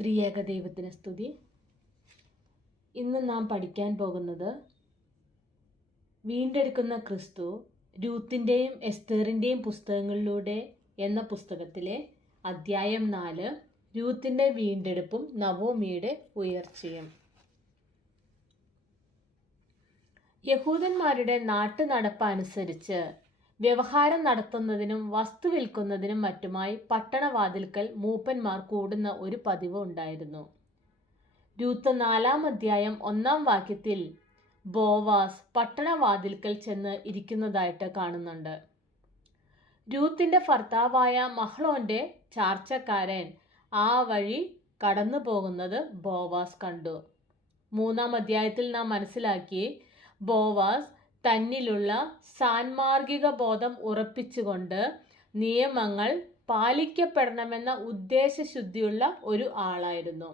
ത്രിയേക ദൈവത്തിന് സ്തുതി. ഇന്ന് നാം പഠിക്കാൻ പോകുന്നത് വീണ്ടെടുക്കുന്ന ക്രിസ്തു രൂത്തിന്റെയും എസ്തേറിന്റെയും പുസ്തകങ്ങളിലൂടെ എന്ന പുസ്തകത്തിലെ അദ്ധ്യായം നാല് രൂത്തിന്റെ വീണ്ടെടുപ്പും നവോമിയുടെ ഉയർച്ചയും. യഹൂദന്മാരുടെ നാട്ടു നടപ്പ് അനുസരിച്ച് വ്യവഹാരം നടത്തുന്നതിനും വസ്തു വിൽക്കുന്നതിനും മറ്റുമായി പട്ടണവാതിൽക്കൽ മൂപ്പന്മാർ കൂടുന്ന ഒരു പതിവ് ഉണ്ടായിരുന്നു. രൂത്ത് നാലാം അധ്യായം ഒന്നാം വാക്യത്തിൽ ബോവാസ് പട്ടണവാതിൽക്കൽ ചെന്ന് ഇരിക്കുന്നതായിട്ട് കാണുന്നുണ്ട്. രൂത്തിന്റെ ഭർത്താവായ മഹ്ലോന്റെ ചാർച്ചക്കാരൻ ആ വഴി കടന്നു പോകുന്നത് ബോവാസ് കണ്ടു. മൂന്നാം അധ്യായത്തിൽ നാം മനസ്സിലാക്കി ബോവാസ് തന്നിലുള്ള സാൻമാർഗിക ബോധം ഉറപ്പിച്ചുകൊണ്ട് നിയമങ്ങൾ പാലിക്കപ്പെടണമെന്ന ഉദ്ദേശശുദ്ധിയുള്ള ഒരു ആളായിരുന്നു.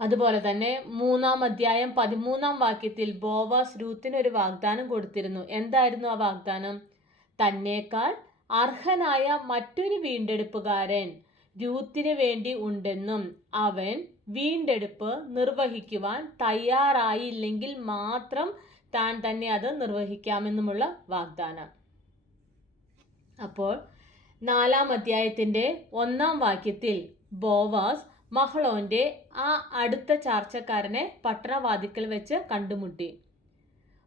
അതുപോലെ തന്നെ മൂന്നാം അധ്യായം പതിമൂന്നാം വാക്യത്തിൽ ബോവാസ് രൂത്തിന് ഒരു വാഗ്ദാനം കൊടുത്തിരുന്നു. എന്തായിരുന്നു ആ വാഗ്ദാനം? തന്നേക്കാൾ അർഹനായ മറ്റൊരു വീണ്ടെടുപ്പുകാരൻ രൂത്തിന് വേണ്ടി ഉണ്ടെന്നും അവൻ വീണ്ടെടുപ്പ് നിർവഹിക്കുവാൻ തയ്യാറായില്ലെങ്കിൽ മാത്രം താൻ തന്നെ അത് നിർവഹിക്കാമെന്നുമുള്ള വാഗ്ദാനം. അപ്പോൾ നാലാം അധ്യായത്തിന്റെ ഒന്നാം വാക്യത്തിൽ ബോവാസ് മഹളോന്റെ ആ അടുത്ത ചാർച്ചക്കാരനെ പട്ടണവാതിക്കൽ വെച്ച് കണ്ടുമുട്ടി.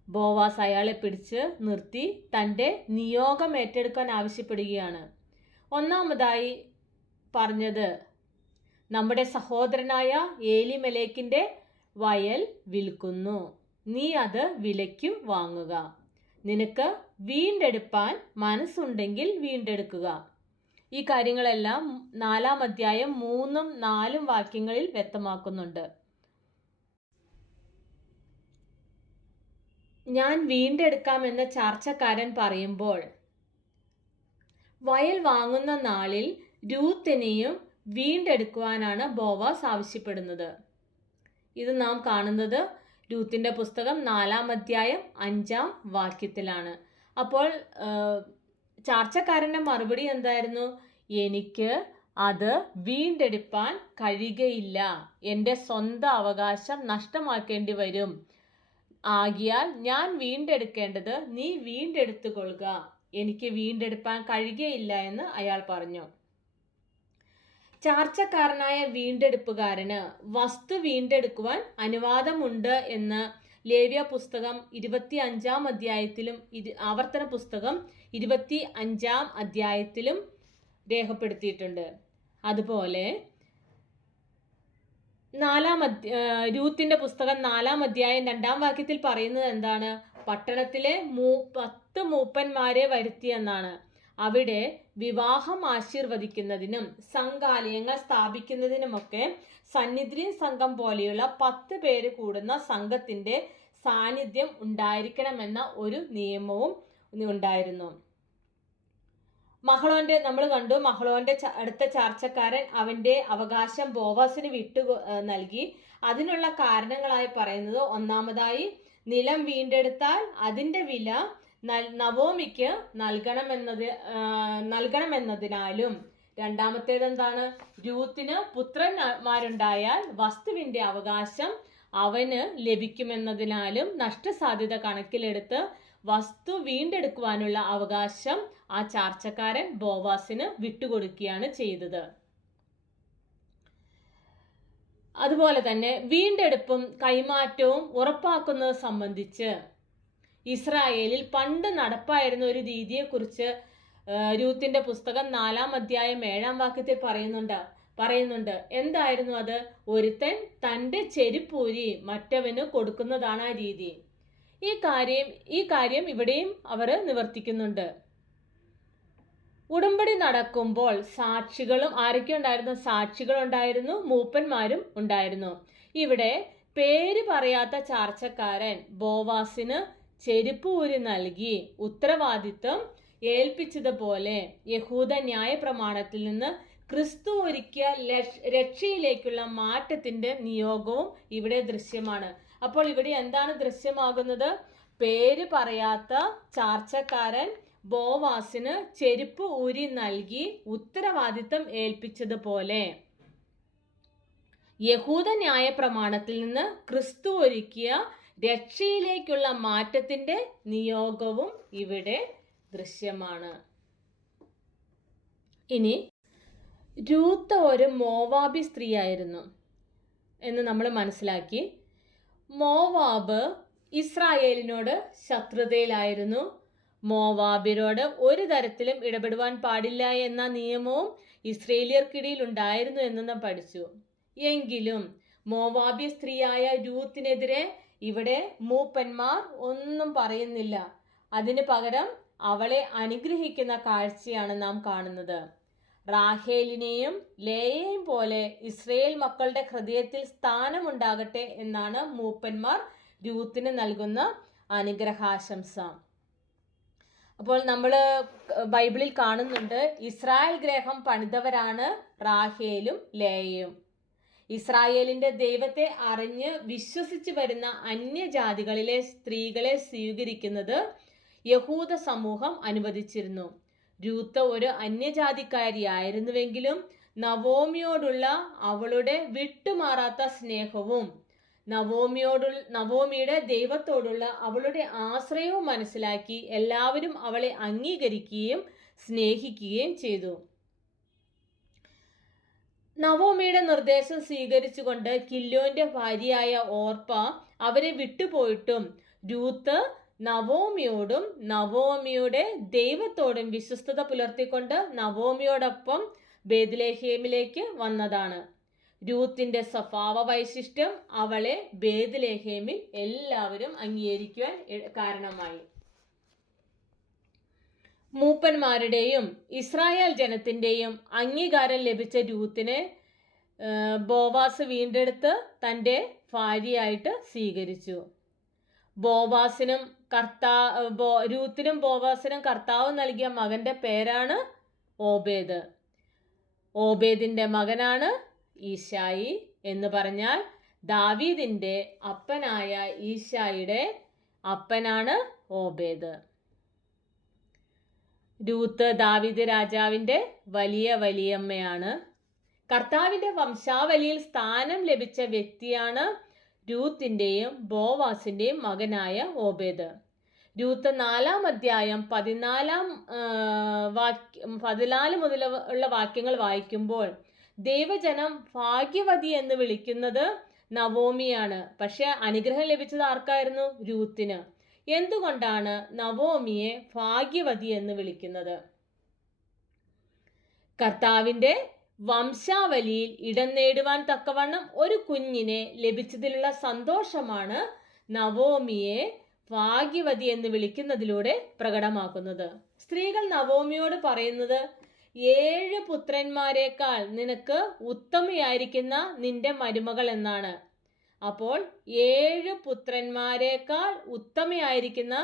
ബോവാസ് അയാളെ പിടിച്ച് നിർത്തി തന്റെ നിയോഗം ഏറ്റെടുക്കാൻ ആവശ്യപ്പെടുകയാണ്. ഒന്നാമതായി പറഞ്ഞത് നമ്മുടെ സഹോദരനായ ഏലി മലേക്കിന്റെ വയൽ വിൽക്കുന്നു. നീ അത് വിലയ്ക്കു വാങ്ങുക. നിനക്ക് വീണ്ടെടുപ്പാൻ മനസ്സുണ്ടെങ്കിൽ വീണ്ടെടുക്കുക. ഈ കാര്യങ്ങളെല്ലാം നാലാം അധ്യായം മൂന്നും നാലും വാക്യങ്ങളിൽ വ്യക്തമാക്കുന്നുണ്ട്. ഞാൻ വീണ്ടെടുക്കാമെന്ന് ചർച്ചക്കാരൻ പറയുമ്പോൾ വയൽ വാങ്ങുന്ന നാളിൽ രൂത്തിനെയും വീണ്ടെടുക്കുവാനാണ് ബോവാസ് ആവശ്യപ്പെടുന്നത്. ഇത് നാം കാണുന്നത് രൂത്തിന്റെ പുസ്തകം നാലാം അധ്യായം അഞ്ചാം വാക്യത്തിലാണ്. അപ്പോൾ ചാർച്ചക്കാരന്റെ മറുപടി എന്തായിരുന്നു? എനിക്ക് അത് വീണ്ടെടുപ്പാൻ കഴിയുകയില്ല. എന്റെ സ്വന്തം അവകാശം നഷ്ടമാക്കേണ്ടി വരും. ആകിയാൽ ഞാൻ വീണ്ടെടുക്കേണ്ടത് നീ വീണ്ടെടുത്തുകൊള്ളുക. എനിക്ക് വീണ്ടെടുപ്പാൻ കഴിയുകയില്ല എന്ന് അയാൾ പറഞ്ഞു. ചാർച്ചക്കാരനായ വീണ്ടെടുപ്പുകാരന് വസ്തു വീണ്ടെടുക്കുവാൻ അനുവാദമുണ്ട് എന്ന് ലേവ്യ പുസ്തകം ഇരുപത്തി അഞ്ചാം അധ്യായത്തിലും ആവർത്തന പുസ്തകം ഇരുപത്തി അഞ്ചാം അധ്യായത്തിലും രേഖപ്പെടുത്തിയിട്ടുണ്ട്. അതുപോലെ നാലാം അധ്യ രൂത്തിന്റെ പുസ്തകം നാലാം അധ്യായം രണ്ടാം വാക്യത്തിൽ പറയുന്നത് എന്താണ്? പട്ടണത്തിലെ മൂ പത്ത് മൂപ്പന്മാരെ വരുത്തിയെന്നാണ് അവിടെ വിവാഹം ആശീർവദിക്കുന്നതിനും സംഘാലയങ്ങൾ സ്ഥാപിക്കുന്നതിനുമൊക്കെ സന്നിധി സംഘം പോലെയുള്ള പത്ത് പേര് കൂടുന്ന സംഘത്തിന്റെ സാന്നിധ്യം ഉണ്ടായിരിക്കണമെന്ന ഒരു നിയമവും ഉണ്ടായിരുന്നു. മഹളോന്റെ നമ്മൾ കണ്ടു മഹളോന്റെ അടുത്ത ചാർച്ചക്കാരൻ അവന്റെ അവകാശം ബോവാസിന് വിട്ടു നൽകി. അതിനുള്ള കാരണങ്ങളായി പറയുന്നത് ഒന്നാമതായി നിലം വീണ്ടെടുത്താൽ അതിന്റെ വില നവോമിക്ക് നൽകണമെന്നത് നൽകണമെന്നതിനാലും രണ്ടാമത്തേത് എന്താണ് രൂത്തിന് പുത്രന്മാരുണ്ടായാൽ വസ്തുവിന്റെ അവകാശം അവന് ലഭിക്കുമെന്നതിനാലും നഷ്ടസാധ്യത കണക്കിലെടുത്ത് വസ്തു വീണ്ടെടുക്കുവാനുള്ള അവകാശം ആ ചാർച്ചക്കാരൻ ബോവാസിന് വിട്ടുകൊടുക്കുകയാണ് ചെയ്തത്. അതുപോലെ തന്നെ വീണ്ടെടുപ്പും കൈമാറ്റവും ഉറപ്പാക്കുന്നത് സംബന്ധിച്ച് ഇസ്രായേലിൽ പണ്ട് നടപ്പായിരുന്ന ഒരു രീതിയെക്കുറിച്ച് രൂത്തിന്റെ പുസ്തകം നാലാം അധ്യായം ഏഴാം വാക്യത്തിൽ പറയുന്നുണ്ട് പറയുന്നുണ്ട്. എന്തായിരുന്നു അത്? ഒരുത്തൻ തന്റെ ചെരുപ്പൂരി മറ്റവന് കൊടുക്കുന്നതാണ് ആ രീതി. ഈ കാര്യം ഈ കാര്യം ഇവിടെയും അവർ നിവർത്തിക്കുന്നുണ്ട്. ഉടമ്പടി നടക്കുമ്പോൾ സാക്ഷികളും ആരൊക്കെ ഉണ്ടായിരുന്നു? സാക്ഷികൾ ഉണ്ടായിരുന്നു മൂപ്പന്മാരും ഉണ്ടായിരുന്നു. ഇവിടെ പേര് പറയാത്ത ചാർച്ചക്കാരൻ ബോവാസിന് ചെരുപ്പ് ഊരി നൽകി ഉത്തരവാദിത്വം ഏൽപ്പിച്ചതുപോലെ യഹൂദ ന്യായ പ്രമാണത്തിൽ നിന്ന് ക്രിസ്തു ഒരുക്കിയ രക്ഷയിലേക്കുള്ള മാറ്റത്തിന്റെ നിയോഗവും ഇവിടെ ദൃശ്യമാണ്. അപ്പോൾ ഇവിടെ എന്താണ് ദൃശ്യമാകുന്നത്? പേര് പറയാത്ത ചാർച്ചക്കാരൻ ബോവാസിന് ചെരുപ്പ് ഊരി നൽകി ഉത്തരവാദിത്തം ഏൽപ്പിച്ചതുപോലെ യഹൂദ ന്യായ പ്രമാണത്തിൽ നിന്ന് ക്രിസ്തു ഒരുക്കിയ രക്ഷയിലേക്കുള്ള മാറ്റത്തിന്റെ നിയോഗവും ഇവിടെ ദൃശ്യമാണ്. ഇനി രൂത്ത ഒരു മോവാബി സ്ത്രീയായിരുന്നു എന്ന് നമ്മൾ മനസ്സിലാക്കി. മോവാബ് ഇസ്രായേലിനോട് ശത്രുതയിലായിരുന്നു. മോവാബിനോട് ഒരു തരത്തിലും ഇടപെടുവാൻ പാടില്ല എന്ന നിയമവും ഇസ്രേലിയർക്കിടയിൽ ഉണ്ടായിരുന്നു എന്ന് നാം പഠിച്ചു. എങ്കിലും മോവാബി സ്ത്രീയായ രൂത്തിനെതിരെ ഇവിടെ മൂപ്പന്മാർ ഒന്നും പറയുന്നില്ല. അതിന് പകരം അവളെ അനുഗ്രഹിക്കുന്ന കാഴ്ചയാണ് നാം കാണുന്നത്. റാഹേലിനെയും ലേയെയും പോലെ ഇസ്രയേൽ മക്കളുടെ ഹൃദയത്തിൽ സ്ഥാനമുണ്ടാകട്ടെ എന്നാണ് മൂപ്പന്മാർ രൂത്തിന് നൽകുന്ന അനുഗ്രഹാശംസ. അപ്പോൾ നമ്മൾ ബൈബിളിൽ കാണുന്നുണ്ട് ഇസ്രായേൽ ഗ്രഹം പണിതവരാണ് റാഹേലും ലേയും ഇസ്രായേലിന്റെ ദൈവത്തെ അറിഞ്ഞ് വിശ്വസിച്ച് വരുന്ന അന്യജാതികളിലെ സ്ത്രീകളെ സ്വീകരിക്കുന്നത് യഹൂദ സമൂഹം അനുവദിച്ചിരുന്നു. രൂത്ത ഒരു അന്യജാതിക്കാരിയായിരുന്നുവെങ്കിലും നവോമിയോടുള്ള അവളുടെ വിട്ടുമാറാത്ത സ്നേഹവും നവോമിയോടു നവോമിയുടെ ദൈവത്തോടുള്ള അവളുടെ ആശ്രയവും മനസ്സിലാക്കി എല്ലാവരും അവളെ അംഗീകരിക്കുകയും സ്നേഹിക്കുകയും ചെയ്തു. നവോമിയുടെ നിർദ്ദേശം സ്വീകരിച്ചുകൊണ്ട് കില്ലോന്റെ ഭാര്യയായ ഓർപ്പ അവരെ വിട്ടുപോയിട്ടും രൂത്ത് നവോമിയോടും നവോമിയുടെ ദൈവത്തോടും വിശ്വസ്തത പുലർത്തിക്കൊണ്ട് നവോമിയോടൊപ്പം ബേദ്ലേഹേമിലേക്ക് വന്നതാണ്. രൂത്തിന്റെ സ്വഭാവ വൈശിഷ്ട്യം അവളെ ബേദ്ലേഹേമിൽ എല്ലാവരും അംഗീകരിക്കുവാൻ കാരണമായി. മൂപ്പന്മാരുടെയും ഇസ്രായേൽ ജനത്തിന്റെയും അംഗീകാരം ലഭിച്ച രൂത്തിനെ ബോവാസ് വീണ്ടെടുത്ത് തന്റെ ഭാര്യയായിട്ട് സ്വീകരിച്ചു. ബോവാസിനും കർത്താ ബോ രൂത്തിനും ബോവാസിനും കർത്താവ് നൽകിയ മകന്റെ പേരാണ് ഓബേദ്. ഓബേദിന്റെ മകനാണ് ഈശായി എന്ന് പറഞ്ഞാൽ ദാവീദിന്റെ അപ്പനായ ഈശായിയുടെ അപ്പനാണ് ഓബേദ്. രൂത്ത് ദാവിദ് രാജാവിന്റെ വലിയ വലിയമ്മയാണ്. കർത്താവിന്റെ വംശാവലിയിൽ സ്ഥാനം ലഭിച്ച വ്യക്തിയാണ് രൂത്തിന്റെയും ബോവാസിന്റെയും മകനായ ഓബേദ്. രൂത്ത് നാലാം അധ്യായം പതിനാലാം വാക്യ പതിനാല് മുതൽ ഉള്ള വാക്യങ്ങൾ വായിക്കുമ്പോൾ ദൈവജനം ഭാഗ്യവതി എന്ന് വിളിക്കുന്നത് നവോമിയാണ്. പക്ഷെ അനുഗ്രഹം ലഭിച്ചത് ആർക്കായിരുന്നു? രൂത്തിന്. എന്തുകൊണ്ടാണ് നവോമിയെ ഭാഗ്യവതി എന്ന് വിളിക്കുന്നത്? കർത്താവിന്റെ വംശാവലിയിൽ ഇടം നേടുവാൻ തക്കവണ്ണം ഒരു കുഞ്ഞിനെ ലഭിച്ചതിലുള്ള സന്തോഷമാണ് നവോമിയെ ഭാഗ്യവതി എന്ന് വിളിക്കുന്നതിലൂടെ പ്രകടമാക്കുന്നത്. സ്ത്രീകൾ നവോമിയോട് പറയുന്നത് ഏഴ് പുത്രന്മാരെക്കാൾ നിനക്ക് ഉത്തമയായിരിക്കുന്ന നിന്റെ മരുമകൾ എന്നാണ്. അപ്പോൾ ഏഴ് പുത്രന്മാരെക്കാൾ ഉത്തമയായിരിക്കുന്ന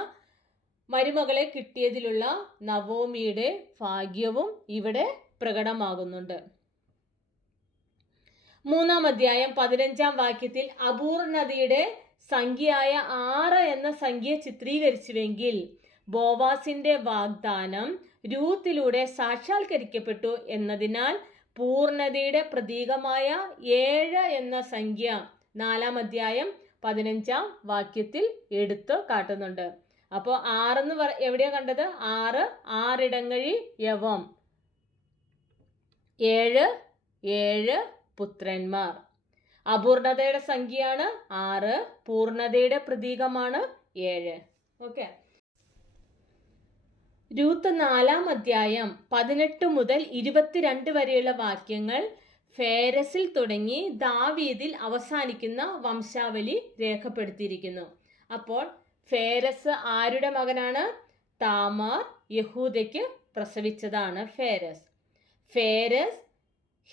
മരുമകളെ കിട്ടിയതിലുള്ള നവോമിയുടെ ഭാഗ്യവും ഇവിടെ പ്രകടമാകുന്നുണ്ട്. മൂന്നാം അധ്യായം പതിനഞ്ചാം വാക്യത്തിൽ അപൂർണതയുടെ സംഖ്യയായ ആറ് എന്ന സംഖ്യ ചിത്രീകരിച്ചുവെങ്കിൽ ബോവാസിന്റെ വാഗ്ദാനം രൂത്തിലൂടെ സാക്ഷാത്കരിക്കപ്പെട്ടു എന്നതിനാൽ പൂർണതയുടെ പ്രതീകമായ ഏഴ് എന്ന സംഖ്യ നാലാം അധ്യായം പതിനഞ്ചാം വാക്യത്തിൽ എടുത്തു കാട്ടുന്നുണ്ട്. അപ്പോൾ ആറെന്ന് പറ എവിടെയാ കണ്ടത്? ആറ് ആറിടങ്ങഴി യവം. ഏഴ് ഏഴ് പുത്രന്മാർ. അപൂർണതയുടെ സംഖ്യയാണ് ആറ് പൂർണതയുടെ പ്രതീകമാണ് ഏഴ്. ഓക്കെ. രൂത്ത് നാലാം അധ്യായം പതിനെട്ട് മുതൽ ഇരുപത്തിരണ്ട് വരെയുള്ള വാക്യങ്ങൾ ഫേരസിൽ തുടങ്ങി ദാവീദിൽ അവസാനിക്കുന്ന വംശാവലി രേഖപ്പെടുത്തിയിരിക്കുന്നു. അപ്പോൾ ഫേരസ് ആരുടെ മകനാണ്? താമാർ യഹൂദയ്ക്ക് പ്രസവിച്ചതാണ് ഫേരസ്. ഫേരസ്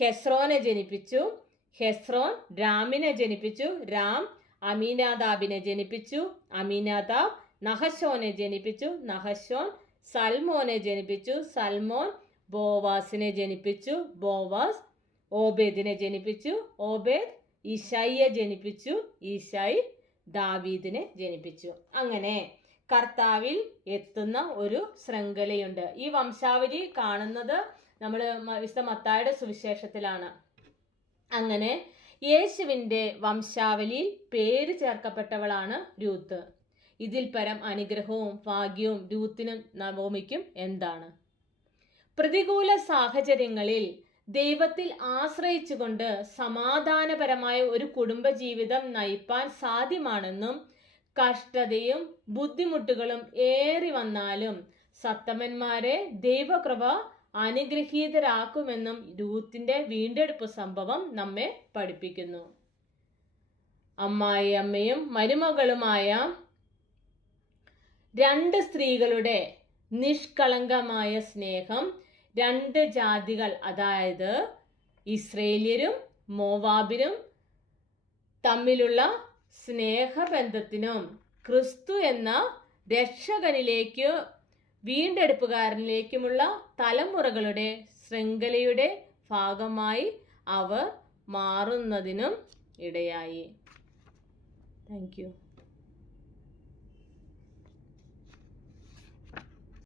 ഹെസ്രോനെ ജനിപ്പിച്ചു. ഹെസ്രോൻ രാമിനെ ജനിപ്പിച്ചു. രാം അമീനാദാബിനെ ജനിപ്പിച്ചു. അമീനാദാബ് നഹശോനെ ജനിപ്പിച്ചു. നഹശോൻ സൽമോനെ ജനിപ്പിച്ചു. സൽമോൻ ബോവാസിനെ ജനിപ്പിച്ചു. ബോവാസ് ഓബേദിനെ ജനിപ്പിച്ചു. ഓബേദ് ഈശായിയെ ജനിപ്പിച്ചു. ഈശായി ദാവീദിനെ ജനിപ്പിച്ചു. അങ്ങനെ കർത്താവിൽ എത്തുന്ന ഒരു ശൃംഖലയുണ്ട്. ഈ വംശാവലി കാണുന്നത് നമ്മൾ വിശുദ്ധ മത്തായുടെ സുവിശേഷത്തിലാണ്. അങ്ങനെ യേശുവിന്റെ വംശാവലിയിൽ പേര് ചേർക്കപ്പെട്ടവളാണ് രൂത്ത് ഇതിൽ പരം അനുഗ്രഹവും ഭാഗ്യവും രൂത്തിനും നവോമിക്കും എന്താണ്? പ്രതികൂല സാഹചര്യങ്ങളിൽ ദൈവത്തിൽ ആശ്രയിച്ചുകൊണ്ട് സമാധാനപരമായ ഒരു കുടുംബജീവിതം നയിപ്പാൻ സാധ്യമാണെന്നും കഷ്ടതയും ബുദ്ധിമുട്ടുകളും ഏറി വന്നാലും സത്തമന്മാരെ ദൈവകൃപ അനുഗ്രഹീതരാക്കുമെന്നും രൂത്തിന്റെ വീണ്ടെടുപ്പ് സംഭവം നമ്മെ പഠിപ്പിക്കുന്നു. അമ്മായി അമ്മയും മരുമകളുമായ രണ്ട് സ്ത്രീകളുടെ നിഷ്കളങ്കമായ സ്നേഹം രണ്ട് ജാതികൾ അതായത് ഇസ്രേലിയരും മോവാബിനും തമ്മിലുള്ള സ്നേഹബന്ധത്തിനും ക്രിസ്തു എന്ന രക്ഷകനിലേക്ക് വീണ്ടെടുപ്പുകാരനിലേക്കുമുള്ള തലമുറകളുടെ ശൃംഖലയുടെ ഭാഗമായി അവർ മാറുന്നതിനും ഇടയായി. Thank you